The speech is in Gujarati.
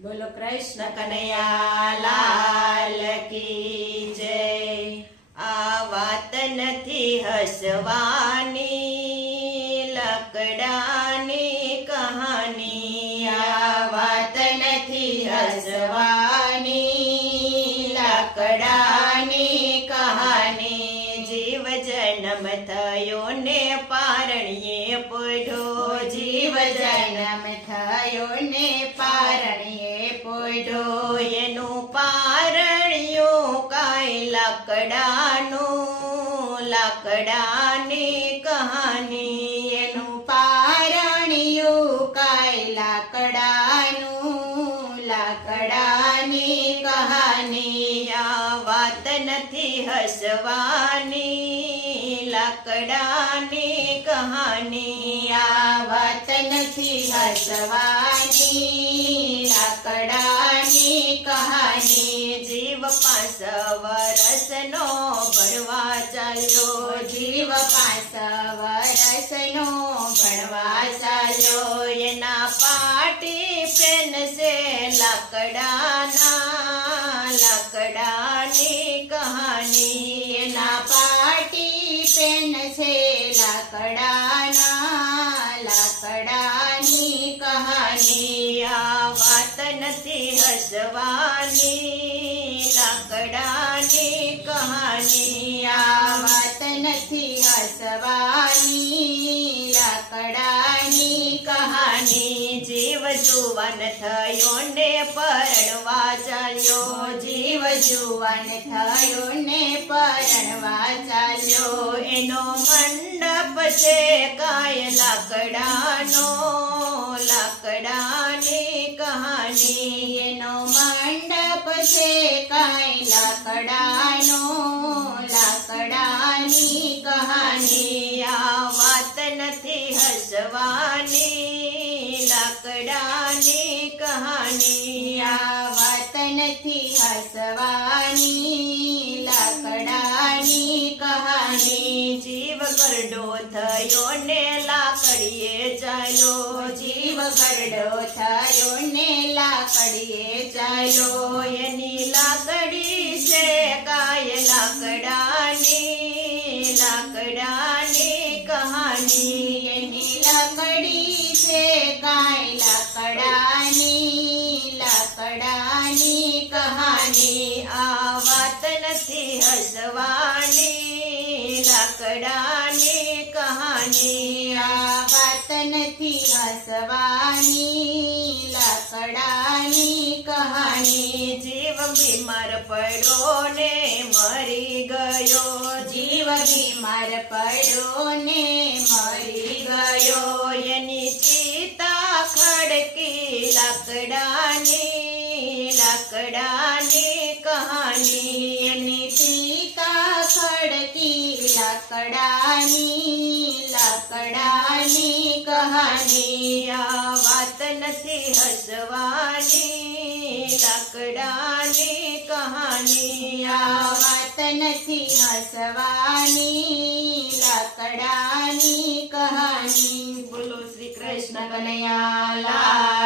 બોલો કૃષ્ણ કનૈયા લાલ કી જય। આ વાત નથી હસવાની, લકડાની કહાની। આ વાત નથી હસવાની, લકડાની કહાની। જીવ જન્મ થયો ને પારણીએ પોઢો, જીવ જન્મ થયો ને પારણીએ પોઢો। એનું પારણિયું કાંઈ લાકડાનું, લાકડાની કહાની। એનું પારણિયું કાંઈ લાકડાનું, લાકડાની કહાની। આ વાત નથી હસવાની, લાકડાની કહાની। આ વાત નથી હસવાની, લાકડાની કહાની। જીવ 5 વર્ષનો ભણવા ચાલ્યો, જીવ 5 વર્ષનો ભણવા ચાલ્યો। એના પાટી પેન છે લાકડાના, લાકડાની કહાની। એના પાટી પેન છે લાકડાના, લાકડાની કહાની। આ વાત નથી હસવાની, લાકડાની કહાની। આ વાત નથી હસવાની, લાકડાની કહાની। જીવ જુવાન થયો ને પરણવા ચાલ્યો, જીવ જુવાન થયો ને પરણવા ચાલ્યો। એનો મંડપ છે કાંઈ લાકડાનો, લાકડાની કહાની। એનો મંડપ છે કાંઈ લાકડાનો, લાકડાની કહાની। આ વાત નથી હસવાની, લાકડાની કહાની। આ વાત નથી હસવાની, લાકડાની કહાની। જીવ ગરડો થયો ને લાકડીએ ચાલ્યો, જીવ ગરડો થયો ને લાકડીએ ચાલ્યો। એની લાકડી છે કાંઈ લાકડાની, લાકડાની કહાની। એની લાકડી છે કાંઈ લાકડાની, લાકડાની કહાની। આ વાત નથી હસવાની, લાકડાની કહાની। આ વાત નથી હસવાની, લાકડાની કહાની। જીવ બીમાર પડ્યો ને મરી ગયો, જીવ બીમાર પડ્યો ને મરી ગયો। એની ચિતા ખડકી લાકડાની, લાકડાની કહાની। એની ચિતા ખડકી લાકડાની, લાકડાની કહાની। આ વાત નથી હસવાની, લાકડાની કહાની। આ વાત નથી હસવાની, લાકડાની કહાની। બોલો શ્રી કૃષ્ણ કનૈયા લાલ।